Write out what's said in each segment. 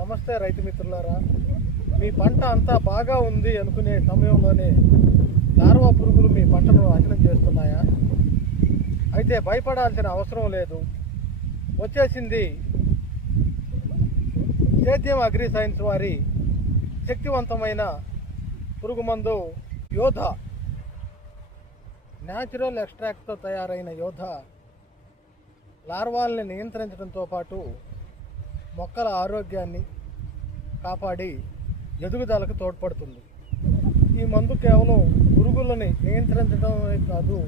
నమస్తే రైతు మిత్రులారా, మీ పంట అంతా బాగా ఉంది అనుకునే సమయంలోనే లార్వా పురుగులు మీ పంటను నాశనం చేస్తున్నాయా? అయితే భయపడాల్సిన అవసరం లేదు. వచ్చేసింది సేద్యం అగ్రి సైన్స్ వారి శక్తివంతమైన పురుగు మందు యోధ. న్యాచురల్ ఎక్స్ట్రాక్ట్తో తయారైన యోధ లార్వాల్ని నియంత్రించడంతో పాటు మొక్కల ఆరోగ్యాన్ని కాపాడి ఎదుగుదలకు తోడ్పడుతుంది. ఈ మందు కేవలం పురుగులని నియంత్రించడమే కాదు,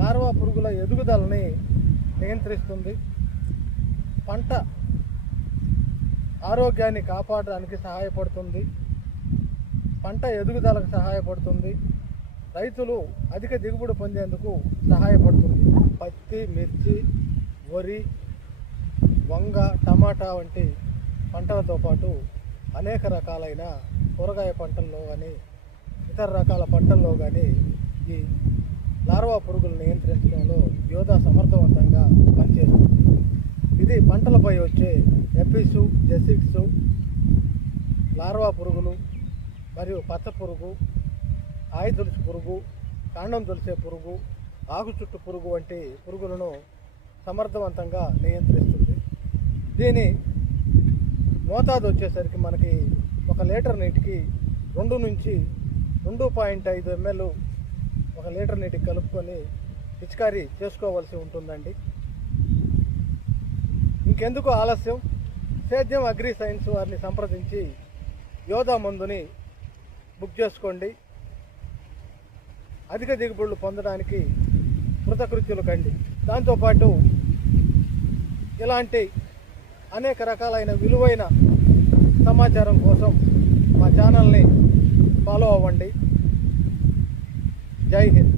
లార్వా పురుగుల ఎదుగుదలని నియంత్రిస్తుంది. పంట ఆరోగ్యాన్ని కాపాడడానికి సహాయపడుతుంది. పంట ఎదుగుదలకు సహాయపడుతుంది. రైతులు అధిక దిగుబడి పొందేందుకు సహాయపడుతుంది. పత్తి, మిర్చి, వరి, వంగ, టమాటా వంటి పంటలతో పాటు అనేక రకాలైన కూరగాయ పంటల్లో కానీ ఇతర రకాల పంటల్లో కానీ ఈ లార్వా పురుగులు నియంత్రించడంలో యోధ సమర్థవంతంగా పనిచేస్తుంది. ఇది పంటలపై వచ్చే ఎపిసు, జెసిక్స్, లార్వా పురుగులు మరియు పచ్చ పురుగు, ఆయి తులసి పురుగు, కాండం తులిసే పురుగు, ఆకు చుట్టు పురుగు వంటి పురుగులను సమర్థవంతంగా నియంత్రిస్తుంది. దీని మోతాదు వచ్చేసరికి మనకి 1 లీటర్ నీటికి 2 నుంచి 2.5 ml 1 లీటర్ నీటికి కలుపుకొని పిచికారీ చేసుకోవాల్సి ఉంటుందండి. ఇంకెందుకు ఆలస్యం, సేద్యం అగ్రి సైన్స్ వారిని సంప్రదించి యోధా మందుని బుక్ చేసుకోండి. అధిక దిగుబడులు పొందడానికి కృతకృత్యులు కండి. దాంతోపాటు ఇలాంటి అనేక రకాలైన విలువైన సమాచారం కోసం మా ఛానల్ని ఫాలో అవ్వండి. జై హింద్.